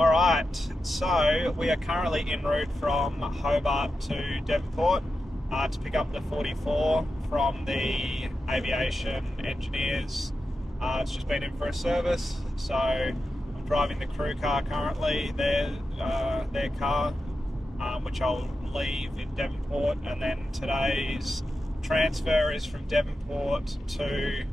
Alright, so we are currently en route from Hobart to Devonport to pick up the 44 from the aviation engineers. It's just been in for a service, so I'm driving the crew car currently, their car, which I'll leave in Devonport, and then today's transfer is from Devonport to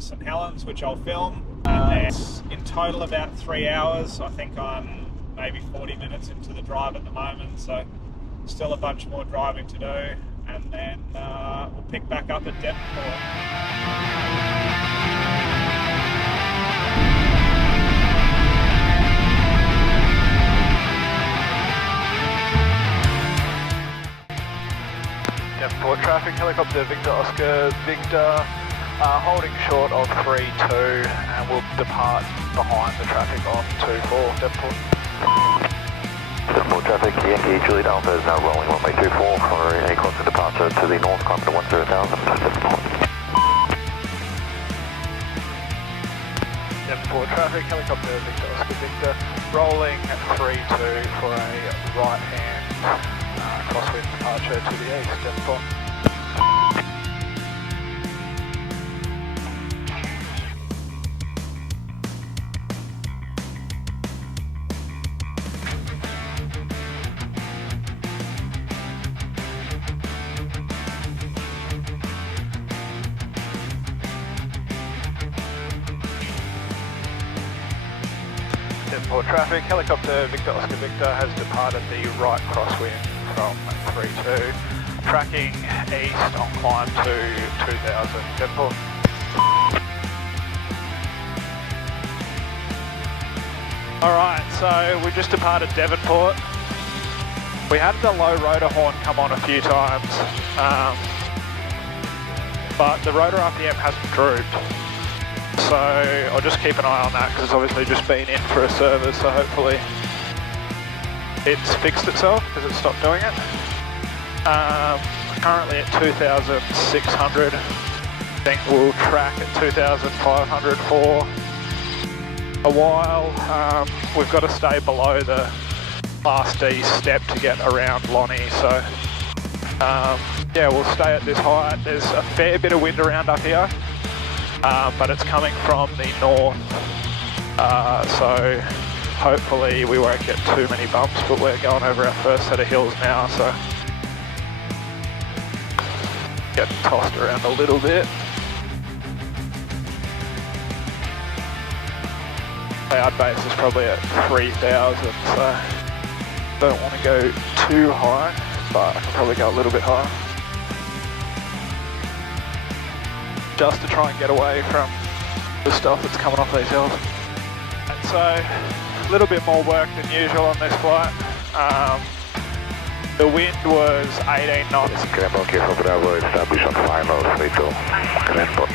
St Helens, which I'll film. And it's in total about 3 hours. I think I'm maybe 40 minutes into the drive at the moment, so still a bunch more driving to do, and then we'll pick back up at Devonport. Devonport traffic, helicopter Victor Oscar Victor, holding short of 3-2 and will depart behind the traffic on 2-4 Devonport. Devonport traffic, Yankee Julie Delta is now rolling runway 24 for a constant departure to the north, climb to 10,000 Devonport. Devonport traffic, helicopter Victor Oscar Victor, rolling 3-2 for a right-hand crosswind departure to the east, Devonport. Devonport traffic, helicopter Victor Oscar Victor has departed the right crosswind from 3-2, tracking east on climb to 2000 Devonport. Alright, so we just departed Devonport. We had the low rotor horn come on a few times, but the rotor RPM hasn't drooped. So I'll just keep an eye on that because it's obviously just been in for a service, so hopefully it's fixed itself because it stopped doing it. Currently at 2,600. I think we'll track at 2,500 for a while. We've got to stay below the Class D step to get around Lonnie, so yeah, we'll stay at this height. There's a fair bit of wind around up here. But it's coming from the north, so hopefully we won't get too many bumps, but we're going over our first set of hills now, so getting tossed around a little bit. Cloud base is probably at 3,000, so don't want to go too high, but I can probably go a little bit higher. Just to try and get away from the stuff that's coming off these hills. And so, a little bit more work than usual on this flight. The wind was 18 knots. Grandpa, careful, Bravo, establish on final, 3-2. Grandpa.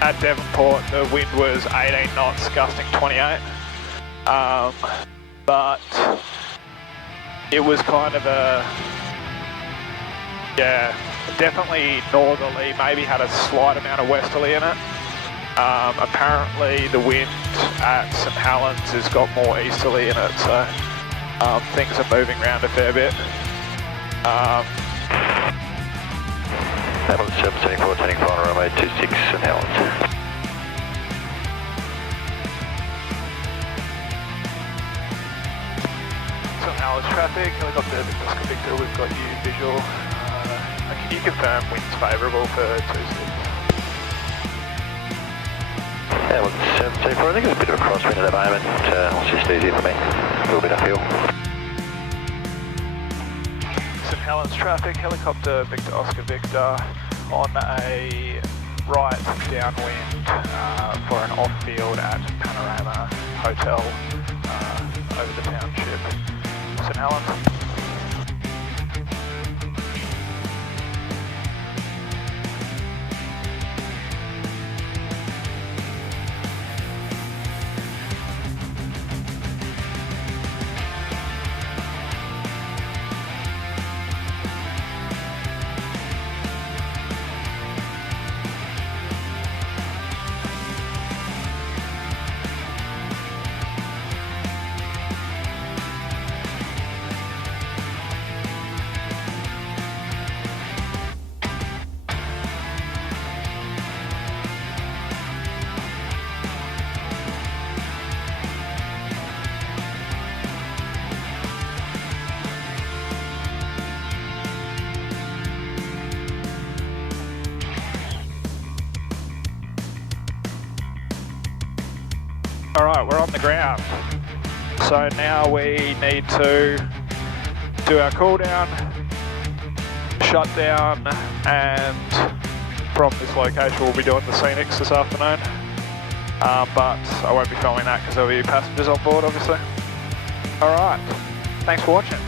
At Devonport, the wind was 18 knots, gusting 28. But it was kind of a, yeah, definitely northerly, maybe had a slight amount of westerly in it. Apparently the wind at St Helens has got more easterly in it, so things are moving around a fair bit. Helens 774, turning final runway 26 St Helens. St Helens traffic, helicopter Victor Oscar Victor, we've got you visual. Can you confirm wind's favourable for 26? Yeah, well, 774, I think it's a bit of a crosswind at the moment. It's just easier for me. A little bit uphill. St Helens traffic, helicopter Victor Oscar Victor on a right downwind for an off-field at Panorama Hotel over the township. St Helens. Alright, we're on the ground. So now we need to do our cool down, shut down, and from this location we'll be doing the scenics this afternoon. But I won't be filming that because there'll be passengers on board obviously. Alright, thanks for watching.